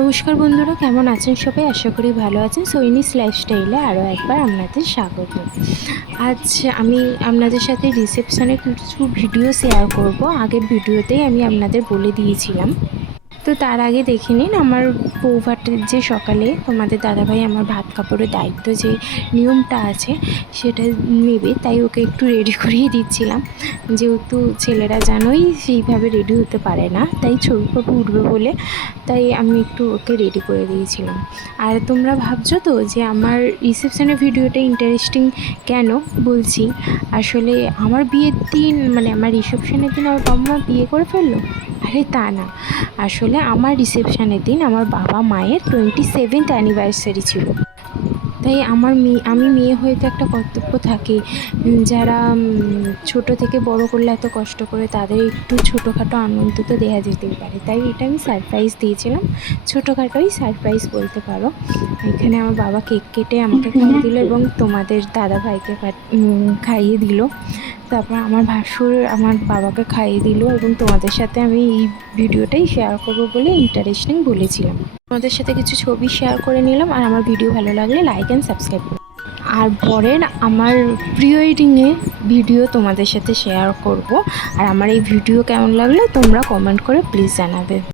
নমস্কার বন্ধুরা, কেমন আছেন সবাই? আশা করি ভালো আছেন। সৈনিস লাইফস্টাইলে আরও একবার আপনাদের স্বাগত। আজ আমি আপনাদের সাথে রিসেপশনের কিছু ভিডিও শেয়ার করব। আগের ভিডিওতেই আমি আপনাদের বলে দিয়েছিলাম। তো তার আগে দেখে নিন আমার বৌভাতের যে সকালে তোমাদের দাদাভাই আমার ভাত কাপড়ের দায়িত্ব যে নিয়মটা আছে সেটা নেবে, তাই ওকে একটু রেডি করিয়ে দিচ্ছিলাম। যেহেতু ছেলেরা জানোই সেইভাবে রেডি হতে পারে না, তাই ছবি ফটো উঠবে বলে তাই আমি একটু ওকে রেডি করে দিয়েছিলাম। আর তোমরা ভাবছো তো যে আমার রিসেপশনের ভিডিওটা ইন্টারেস্টিং কেন বলছি। আসলে আমার বিয়ের দিন মানে আমার রিসেপশনের দিন আমার বাবা মা বিয়ে করে ফেললো, আরে তা না। আসলে আমার রিসেপশনের দিন আমার বাবা মায়ের 27th অ্যানিভার্সারি ছিল। তাই আমি মেয়ে হয়ে তো একটা কর্তব্য থাকে, যারা ছোট থেকে বড় করলে এত কষ্ট করে তাদের একটু ছোটোখাটো আনন্দ তো দেওয়া যেতেই পারে। তাই এটা আমি সারপ্রাইজ দিয়েছিলাম, ছোটোখাটোই সারপ্রাইজ বলতে পারো। এখানে আমার বাবা কেক কেটে আমাকে খাইয়ে দিল এবং তোমাদের দাদা ভাইকে খাইয়ে দিল। তারপর আমার ভাসুর আমার বাবাকে খাইয়ে দিল এবং তোমাদের সাথে আমি এই ভিডিওটাই শেয়ার করবো বলে ইন্টারেস্টিং বলেছিলাম। তোমাদের সাথে কিছু ছবি শেয়ার করে নিলাম। আর আমার ভিডিও ভালো লাগলে লাইক অ্যান্ড সাবস্ক্রাইব করুন। আর পরের আমার প্রি ওয়েডিংয়ে ভিডিও তোমাদের সাথে শেয়ার করব। আর আমার এই ভিডিও কেমন লাগলো তোমরা কমেন্ট করে প্লিজ জানাবে।